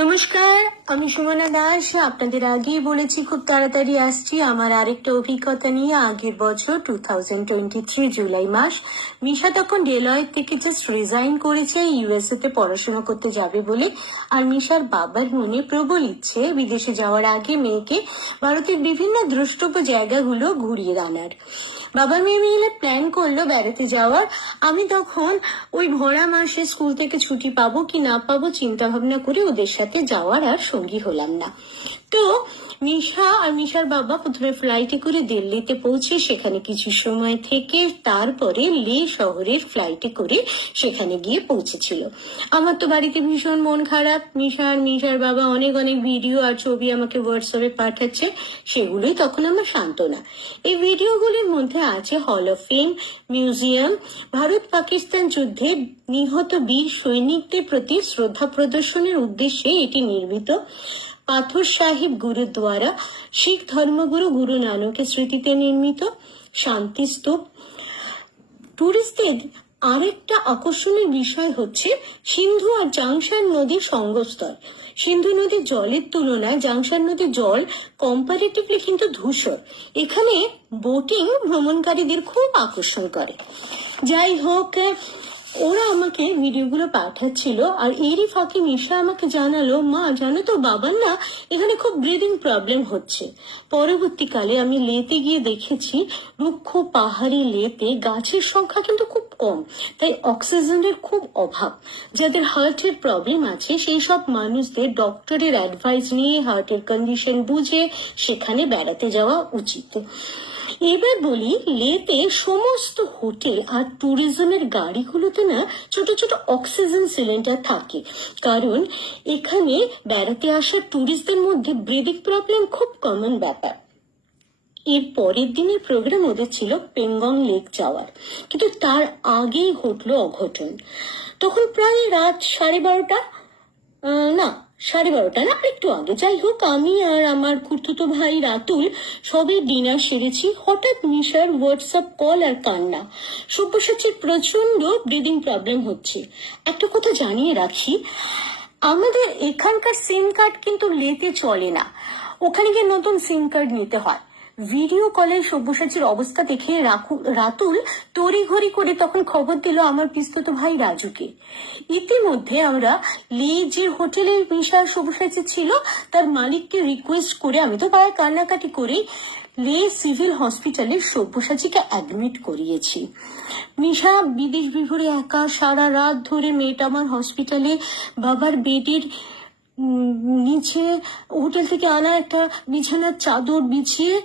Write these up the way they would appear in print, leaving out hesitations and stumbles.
নমস্কার, আমি সুমনা দাস। আপনাদের আগেই বলেছি খুব তাড়াতাড়ি আসছি আমার আরেকটা অভিজ্ঞতা নিয়ে। আগের বছর 2023 জুলাই মাস মিশা তখন ডেলয়েট থেকে জাস্ট রিজাইন করেছে ইউএসএ তে পড়াশোনা করতে যাবে বলে। আর মিশার বাবার মনে প্রবল ইচ্ছে বিদেশে যাওয়ার আগে মেয়েকে ভারতের বিভিন্ন দ্রষ্টব্য জায়গাগুলো ঘুরিয়ে আনার। বাবা মেয়ে মিলে প্ল্যান করলো বেড়াতে যাওয়ার। আমি তখন ওই ভরা মাসে স্কুল থেকে ছুটি পাবো কি না পাবো চিন্তা ভাবনা করে ওদের সাথে যাওয়ার আর সঙ্গী হলাম না। তো মিশা আর মিশার বাবা প্রথমে ফ্লাইটে করে দিল্লিতে পৌঁছে সেখানে কিছু সময় থেকে তারপরে লে শহরের ফ্লাইটে করে সেখানে গিয়ে পৌঁছেছিল। আমার তো বাড়িতে ভীষণ মন খারাপ। মিশা আর মিশার বাবা অনেক অনেক ভিডিও আর ছবি আমাকে হোয়াটসঅ্যাপে পাঠাচ্ছে, সেগুলোই তখন আমার সান্ত্বনা। এই ভিডিওগুলির মধ্যে আছে hall of fame museum, Bharat Pakistan যুদ্ধে নিহত বীর সৈনিকদের প্রতি শ্রদ্ধা প্রদর্শনের উদ্দেশ্যে এটি নির্মিত পাথর সাহিব গুরুদ্বারা, শিখ ধর্মগুরু গুরু নানকের স্মৃতিতে নির্মিত শান্তি স্তূপ। টুরিস্টদের আরেকটা আকর্ষণীয় বিষয় হচ্ছে সিন্ধু আর জাংশন নদীর সঙ্গমস্থল। সিন্ধু নদীর জলের তুলনায় জাংশন নদীর জল কম্পারেটিভলি কিন্তু ধূসর। এখানে বোটিং ভ্রমণকারীদের খুব আকর্ষণ করে। যাই হোক, ওরা আমাকে ভিডিওগুলো পাঠাচ্ছিল আর এরই ফাঁকে মিশা আমাকে জানালো, মা জানো তো বাবার না এখানে খুব ব্রিদিং প্রবলেম হচ্ছে। পরবর্তীকালে আমি লেতে গিয়ে দেখেছি রুক্ষ পাহাড়ি লেতে গাছের সংখ্যা কিন্তু খুব কম, তাই অক্সিজেনের খুব অভাব। যাদের হার্টের প্রবলেম আছে সেই সব মানুষদের ডক্টরের অ্যাডভাইস নিয়ে হার্টের কন্ডিশন বুঝে সেখানে বেড়াতে যাওয়া উচিত। এবার বলি, লেতে সমস্ত হোটেল আর ট্যুরিজমের গাড়িগুলোতে না ছোট ছোট অক্সিজেন সিলিন্ডার থাকে, কারণ এখানে বেড়াতে আসা ট্যুরিস্টদের মধ্যে ব্রিদিং প্রবলেম খুব কমন ব্যাপার। এর পরের দিনের প্রোগ্রাম ওদের ছিল পেঙ্গং লেক যাওয়ার, কিন্তু তার আগেই ঘটলো অঘটন। তখন প্রায় রাত 12:30, না 12:30 না, একটু আগে। যাই হোক, আমি আর আমার খুড়তুতো ভাই রাতুল সবে ডিনার সেরেছি। হঠাৎ মিশার হোয়াটসঅ্যাপ কল আর কান্না। সব্যসাচীর প্রচন্ড ব্রিদিং প্রবলেম হচ্ছে। একটা কথা জানিয়ে রাখি, আমাদের এখানকার সিম কার্ড কিন্তু লেতে চলে না, ওখানে গিয়ে নতুন সিম কার্ড নিতে হয়। ভিডিও কলে সব্যসাচীর অবস্থা দেখে রাতুল তড়িঘড়ি করে তখন খবর দিল আমার পিস্তত ভাই রাজুকে। ইতিমধ্যে আমরা লে যে হোটেলে মিশা সব্যসাচী ছিল তার মালিককে রিকোয়েস্ট করে, আমি তো পায়ে কান্নাকাটি করে লে সিভিল হসপিটালে সব্যসাচীকে অ্যাডমিট করিয়েছি। মিশা বিদেশ বিভোরে একা সারা রাত ধরে মেয়েটা আমার হসপিটালে বাবার বেডের নিচে হোটেল থেকে আনা একটা বিছানার চাদর বিছিয়ে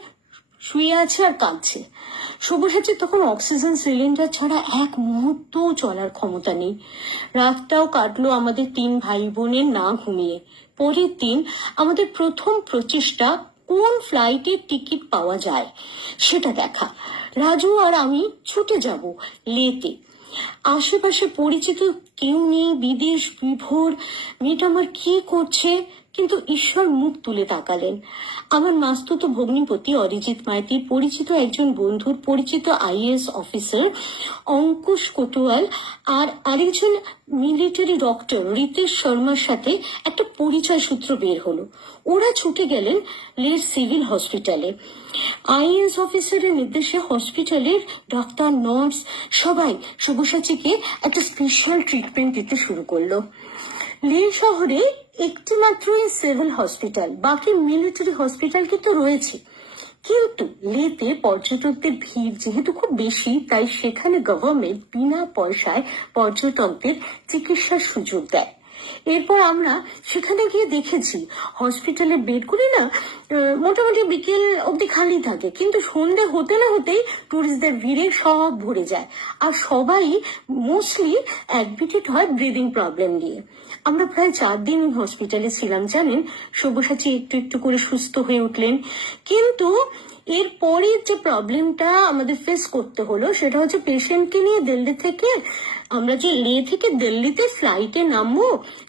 শুয়ে আছে আর কাঁদছে। সব্যসাচীর তখন অক্সিজেন সিলিন্ডার ছাড়া এক মুহূর্ত চলার ক্ষমতা নেই। রাতটাও কাটলো আমাদের 3 ভাই বোনের না ঘুমিয়ে। পরের দিন আমাদের প্রথম প্রচেষ্টা কোন ফ্লাইটের টিকিট পাওয়া যায় সেটা দেখা। রাজু আর আমি ছুটে যাব লেতে। আশেপাশে পরিচিত কেউ নেই, বিদেশ বিভোর। মেয়েটা আমার কি করছে? কিন্তু ঈশ্বর মুখ তুলে তাকালেন। আমার মাস্তুত ভগ্নিপতি অরিজিৎ মাইতি পরিচিত একজন বন্ধুর পরিচিত আইএএস অফিসার অঙ্কুশ কোটওয়াল আর আরেকজন মিলিটারি ডক্টর রিতেশ শর্মার সাথে একটা পরিচয় সূত্র বের হলো। ওরা ছুটে গেলেন লের সিভিল হসপিটালে। আইএএস অফিসারের নির্দেশে হসপিটালের ডাক্তার নার্স সবাই সব্যসাচীকে একটা স্পেশাল ট্রিটমেন্ট দিতে শুরু করলো। লে শহরে একটি মাত্রই সিভিল হসপিটাল, বাকি মিলিটারি হসপিটাল কিন্তু রয়েছে। কিন্তু লেতে পর্যটকদের ভিড় যেহেতু খুব বেশি, তাই সেখানে গভর্নমেন্ট বিনা পয়সায় পর্যটকদের চিকিৎসার সুযোগ দেয়। এরপর আমরা সেখানে গিয়ে দেখেছি হসপিটালের বেডগুলি না মোটামুটি বিকেল অব্দি খালি থাকে, কিন্তু সন্ধে হতে না হতেই টুরিস্টদের ভিড়ে সব ভরে যায় আর সবাই মোস্টলি অ্যাডমিটেড হয় ব্রিদিং প্রবলেম নিয়ে। আমরা প্রায় 4 দিন হসপিটালে ছিলাম জানেন। সব্যসাচী একটু একটু করে সুস্থ হয়ে উঠলেন, কিন্তু এরপরে যে প্রবলেমটা আমাদের ফেস করতে হলো সেটা হচ্ছে পেশেন্টকে নিয়ে দিল্লি থেকে আমরা যে লে থেকে দিল্লিতে ফ্লাইটে নামবো,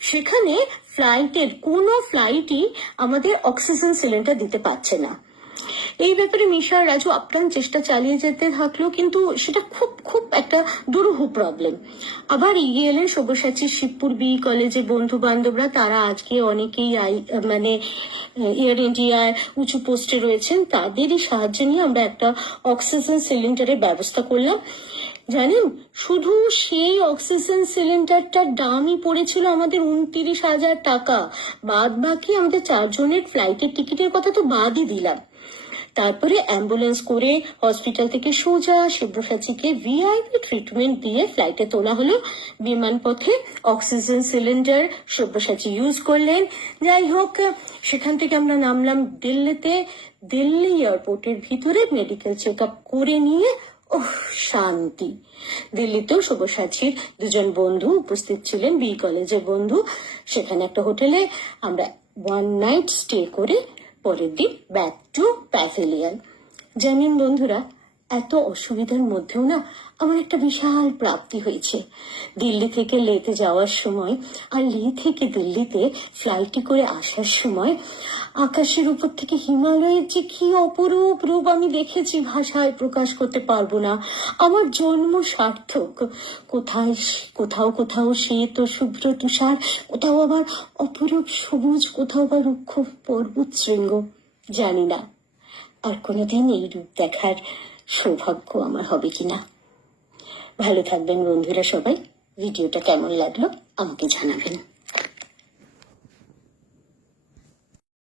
সেখানে ফ্লাইটের কোনো ফ্লাইটই আমাদের অক্সিজেন সিলিন্ডার দিতে পারছে না। এই ব্যাপারে মিশা আর রাজু আপ্রাণ চেষ্টা চালিয়ে যেতে থাকলো, কিন্তু সেটা খুব খুব একটা দুরূহ প্রবলেম। আবার এগিয়ে এলেন সব্যসাচী শিবপুর বি কলেজে বন্ধু বান্ধবরা, তারা আজকে অনেকেই মানে এয়ার ইন্ডিয়ার উঁচু পোস্টে রয়েছেন, তাদেরই সাহায্য নিয়ে আমরা একটা অক্সিজেন সিলিন্ডারের ব্যবস্থা করলাম। জানেন, শুধু সেই অক্সিজেন সিলিন্ডারটার দামই পড়েছিল আমাদের 29,000 টাকা। বাদ বাকি আমাদের 4 জনের ফ্লাইটের টিকিটের কথা তো বাদই দিলাম। তারপরে অ্যাম্বুলেন্স করে হসপিটাল থেকে সোজা সব্যসাচীকে ভিআইপি ট্রিটমেন্ট দিয়ে ফ্লাইটে তোলা হলো। বিমান পথে অক্সিজেন সিলিন্ডার সব্যসাচী ইউজ করলেন। যাই হোক, সেখান থেকে আমরা নামলাম দিল্লিতে। দিল্লি এয়ারপোর্টের ভিতরে মেডিকেল চেক আপ করে নিয়ে শান্তি। দিল্লিতেও সব্যসাচীর 2 বন্ধু উপস্থিত ছিলেন, বি কলেজের বন্ধু। সেখানে একটা হোটেলে আমরা 1 নাইট স্টে করে পরের দিন ব্যাক টু প্যাভিলিয়ন। জানেন বন্ধুরা, এত অসুবিধার মধ্যেও না আমার একটা বিশাল প্রাপ্তি হয়েছে। দিল্লি থেকে লেতে যাওয়ার সময় আর লে থেকে দিল্লিতে ফ্লাইটে করে আসার সময় আকাশের উপর থেকে হিমালয়ের যে কি অপরূপ রূপ আমি দেখেছি, ভাষায় প্রকাশ করতে পারবো না। আমার জন্ম সার্থক। কোথাও কোথাও শ্বেত ও শুভ্র তুষার, কোথাও আবার অপরূপ সবুজ, কোথাও বা রুক্ষ পর্বত শৃঙ্গ। জানি না আর কোনোদিন এই রূপ দেখার সৌভাগ্য আমার হবে কিনা। ভালো থাকবেন বন্ধুরা সবাই। ভিডিওটা কেমন লাগলো আমাকে জানাবেন।